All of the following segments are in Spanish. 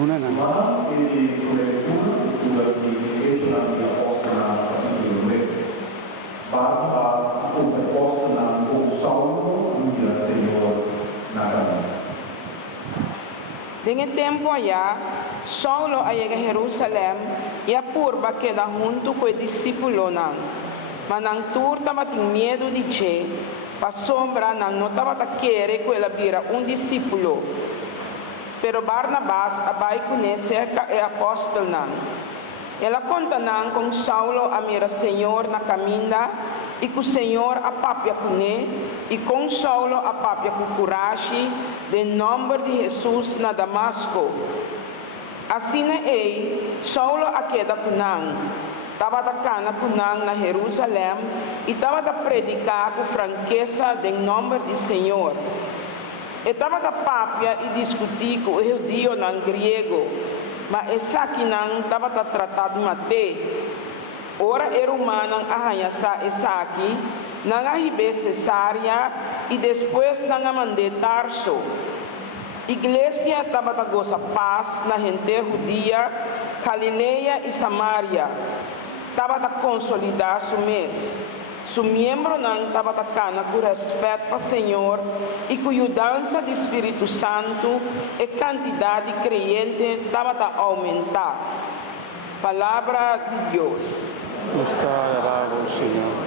tunang Ma di cobertura di Igreja di Apóstola capítulo 9. Barnabas como apóstola com Saulo e o Senhor na caminho. En el tiempo allá, Saulo llega a Jerusalén y apurba queda junto con el discípulo nan. Manang tur tava tem medo de che, pa sombra não tava querer que ela vira discípulo. Pero Barnabas abai conhece o apóstolo nan. Ela conta nan com Saulo a mira Senhor na caminha e que o Senhor apapia com ele e com Saulo apapia com coragem de nome de Jesus na Damasco. Assim é, Saulo a queda com nan. Estava da cana com nan na Jerusalém e estava da predicar com franqueza em nome do Senhor. Estava da papia e discutir com o judeu nan grego, mas essa aqui não estava tratado de mate. Ora era humano arranhar essa aqui, não arribe Cesária e depois não mandei Tarso. Igreja estava da goza paz na gente judia, Galileia e Samaria. Estava da consolidar su mês. Su membro não estava da cana com respeito para o Senhor e com ajudança do Espírito Santo e quantidade de crentes estava da aumentar. Palavra de Deus. está alabado, Señor.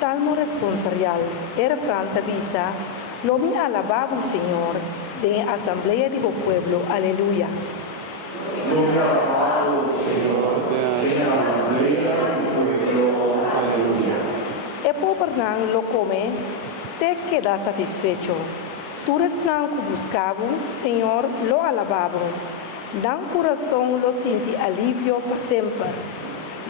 Salmo responsorial, era Franta Visa, lo mi alabado Señor, de asamblea de tu pueblo, aleluya. Lo mi alabado Senhor, en la asamblea del pueblo, aleluya. E Pernang lo come, te queda satisfecho. Tú eres nan que buscaba, Señor, lo alababa. Dan corazón lo siente alivio para siempre.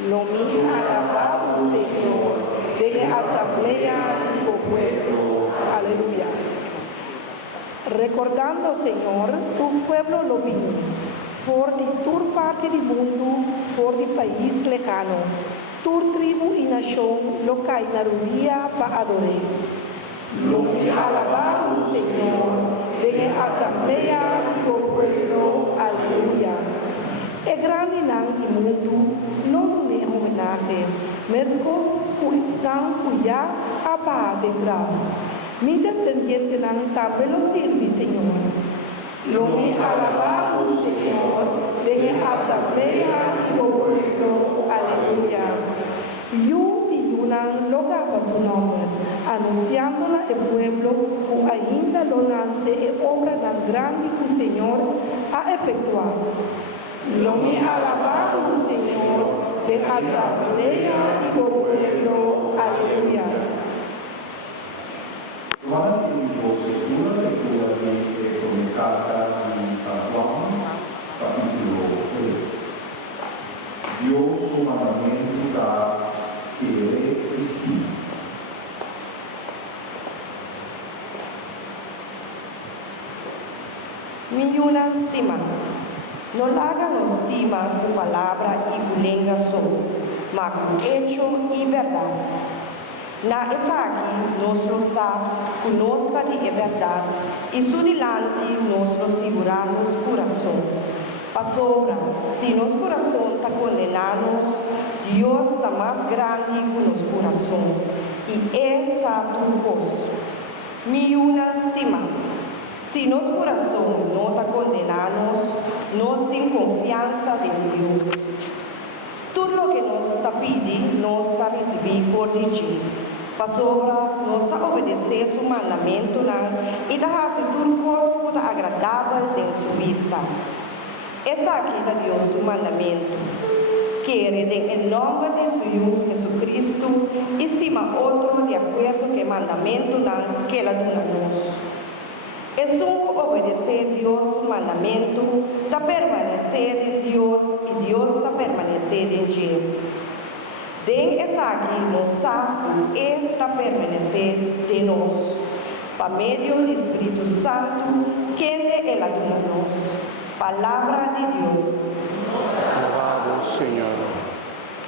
Lo mi alabado Señor, de asamblea de tu pueblo, aleluya. Recordando, Señor, tu pueblo lo vino, por de tu parte del mundo, por de país lejano, tu tribu y nación lo cae en la para adorar. Lo mi alabado, Señor, de asamblea de tu pueblo, aleluya. El gran y mundo no me homenaje, mescos que están cuya apa detrás. Mi descendiente también lo sirve, Señor. Lo mi alabado, Señor, de asamblea y pueblo, aleluya. Yo y Yunan lograba su nombre, anunciándola al pueblo, que ainda lo lance y obra tan grande que el Señor ha efectuado. Lo mi alabado, Señor, de asamblea y pueblo, aleluya. Durante la segunda lectura de carta de San Juan, capítulo 3, Dios su mandamiento da que estima. Minyunan siman, no lagan los sima tu palabra y tu lengua son, mas tu hecho y verdad. Na aquí nuestro conozca de verdad y su delante nuestro seguramos corazón. Pasora, si nuestro corazón está condenado, Dios está más grande que nuestro corazón y Él está tu voz. Mi una estima, si nuestro corazón no está condenado, nos sin confianza en Dios. Todo lo que nos está pidiendo, nos está recibiendo por ti. Pasora, nos está obedecer su mandamiento y dejar todo cosa agradável en su vista. Es aquí de Dios su mandamiento. Quiere en el nombre de su Hijo Jesucristo, estima otro de acuerdo con el mandamiento que la nos. Es un obedecer Dios su mandamiento, de permanecer en Dios y Dios de permanecer en Él. De esa aquí nos sabe Él de permanecer de nos, por medio del Espíritu Santo, que de Él nos. Palabra de Dios.